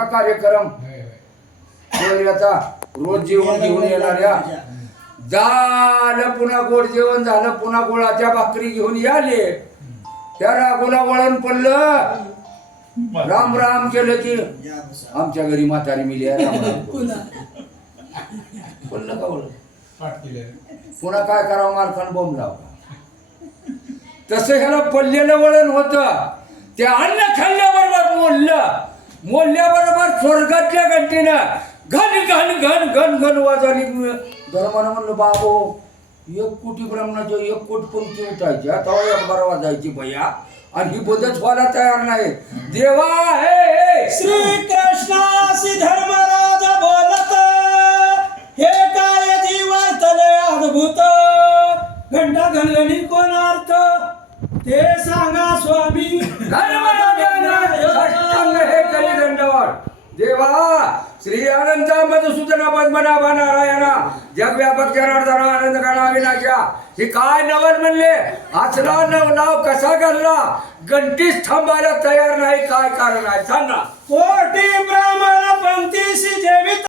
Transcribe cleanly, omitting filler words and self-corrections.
का कार्यक्रम शौर्याचा रोज जेवण घेऊन येणाऱ्या झालं पुन्हा गोड जेवण झालं पुन्हा गुळाच्या भाकरी घेऊन याले त्या रागोला वळण पडलं राम राम केलं की आमच्या घरी म्हातारी मिली राम राम पडलं का वळण पुन्हा काय करावं मालकानं बोंब लावला तसं ह्याला पडलेलं वळण होतं ते अन्न खाल्ल्याबरोबर मोडल्याबरोबर स्वर्गातल्या घंटेनं घन घन घन घन घन वाजवली धर्मानं म्हणलं बाबो 1 कोटी ब्राह्मणाच्या 1 कोटी पंक्ती उठायच्या तेव्हा 1 वाजायची भैया आणि ही बदच व्हायला तयार नाही देवा हे श्री कृष्णासी धर्मराज बोलत हे काय जीवर्तले अद्भुत घंटा घनगणी कोण अर्थ ते सांगा स्वामी हे कली दंडवत देवा श्री अनंत मधुसूदन पद्मनाभ नारायणा जगव्यापक जनार्दन आनंद गणा विनाशा हे काय नवल म्हणले असला नाव कसा घालला गंटीस थांबायला तयार नाही काय कारण आहे सांगा कोटी ब्राह्मण पंक्तीशी जेवित